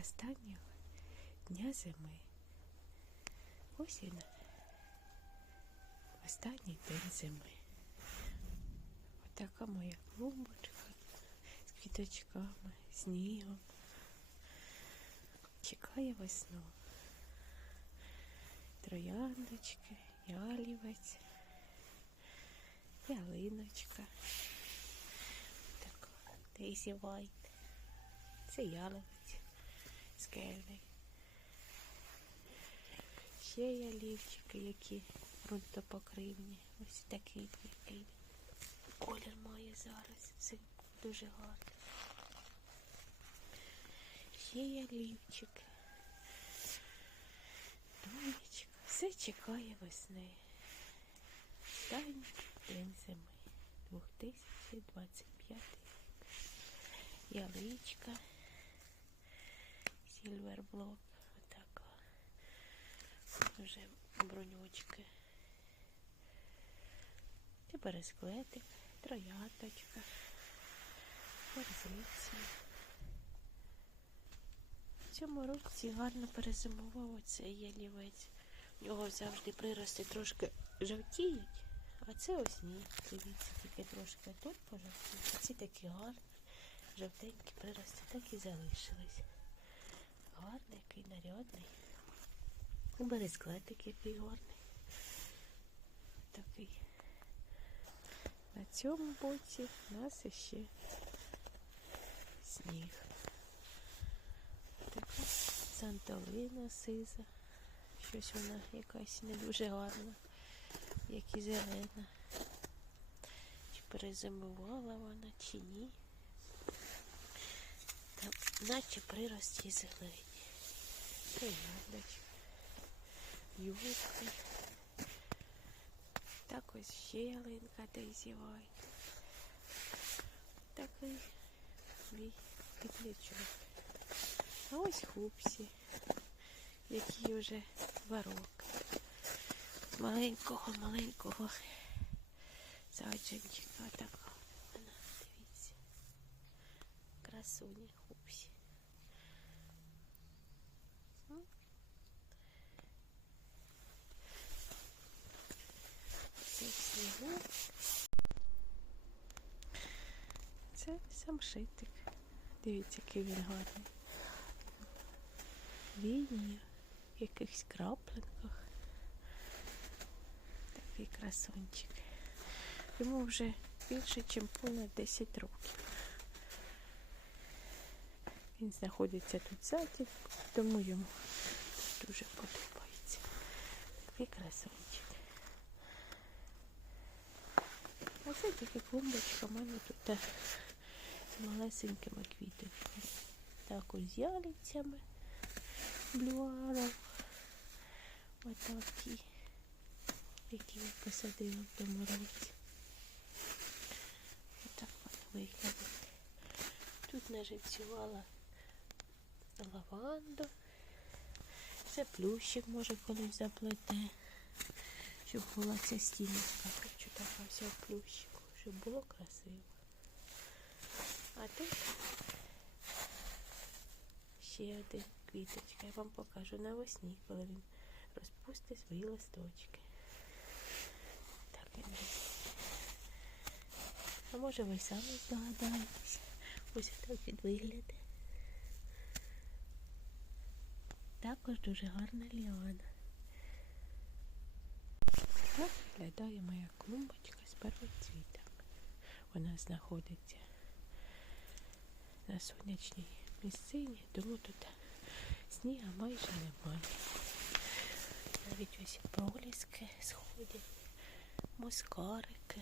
останнього дня зими. Ось він. Останній день зими. Отака моя клумбочка з квіточками, снігом. Чекає весну. Трояндочки, ялівець, ялиночка. Така Дейзі Вайт. Це яловець скельний. Ще є лівчики, які ґрунтопокривні. Ось такий який колір має зараз. Це дуже гарно. Ще є лівчики. Донечка. Все чекає весни. Останній день зими. 2025 рік. Яличка. Сільверблок. Отака. Вже бронючки. Це бересклетик, трояточка, корзиці. В цьому році гарно перезимував оцей ялівець. У нього завжди прирости трошки жовтіють, а це ось ні. Дивіться, тільки трошки тут пожовтіють. Ці такі гарні, жовтенькі прирости так і залишились. Гарний, який нарядний. І бересклетик який гарний. Такий. На цьому боці у нас ще сніг. Така сантолина сиза. Щось вона якась не дуже гарна, як і зелена. Чи перезимувала вона, чи ні. Там, наче прирості зелені. Трояндочка, юбки. Так ось ще ялинка Дейзі Вайт. Такий мій підлічок. А ось хупсі, які вже два. Маленького, маленького саджанчика така. Вона, дивіться. Красуня хупсі. М? Це в снігу. Це самшитик. Дивіться, який він гарний. Війні, в якихось краплинках. Такий красунчик. Йому вже більше, ніж понад 10 років. Він знаходиться тут ззаді, тому йому дуже подобається. Такий красунчик. А це тільки клумбочка, в мене тут е, малесенькими квіточками. Так ось з ялицями. Блюаров. Отакі, які я посадила в тому році. Отак вони виглядають. Тут наживцювала лаванду. Це плющик може колись заплете, щоб була ця стіночка. Хочу така вся в плющику, щоб було красиво. А тут ще один квіточка. Я вам покажу навесні, коли він розпустить свої листочки. Так він. А може ви самі здогадаєтесь. Ось так він виглядає. Також дуже гарна ліана. Так виглядає моя клумбочка з первоцвіток. Вона знаходиться на сонячній місцині, тому тут сніга майже немає. Навіть ось проліски сходять, москарики.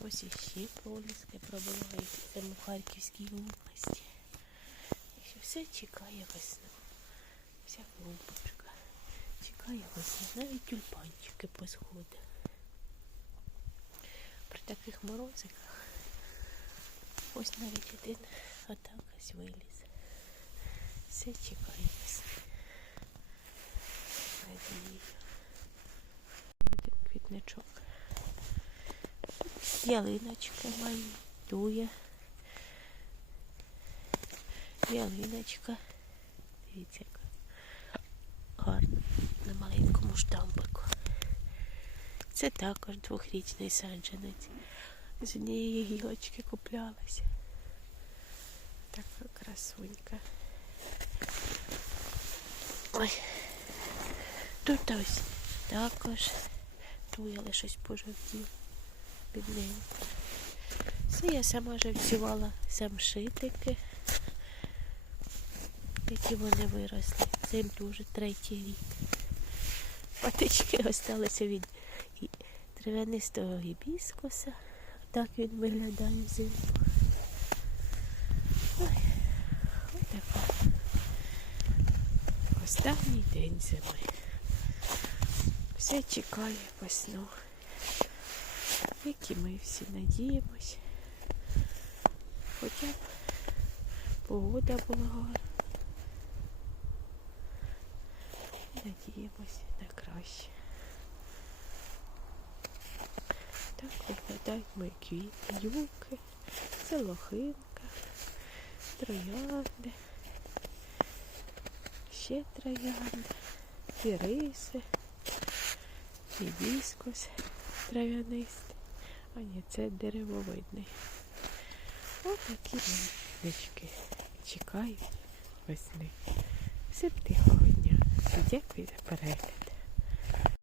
Ось іще проліски пробивають це в Харківській області. І що все чекає весну. Вся клумбочка. Чекає весну. Навіть тюльпанчики посходили. При таких морозиках ось навіть один отак ось виліз. Все чекає весни. Надію. Один квітничок. Ялиночка мої дує. Ялиночка Дивіться, яка гарна на маленькому штамбику. Це також двохрічний саджанець. З однієї гілочки куплялася. Така красунька. Ой. Тут ось також туй, але щось пожовтів бідненько. Це я сама живцювала самшитики, які вони виросли. Це дуже третій рік. Патички осталися від трав'янистого гібіскуса. Так він виглядає взимку. Останній день зими. Все чекає весну. Як і ми всі надіємось. Хоча б погода була гарна. Надіємось на краще. Так виглядають мої квіти, юки, це лохинка, троянди, ще троянди, іриси, гібіскус трав'янистий. А ні, це деревовидний. Ось такі нички чекають весни. Всім тихого дня. Дякую за перегляд.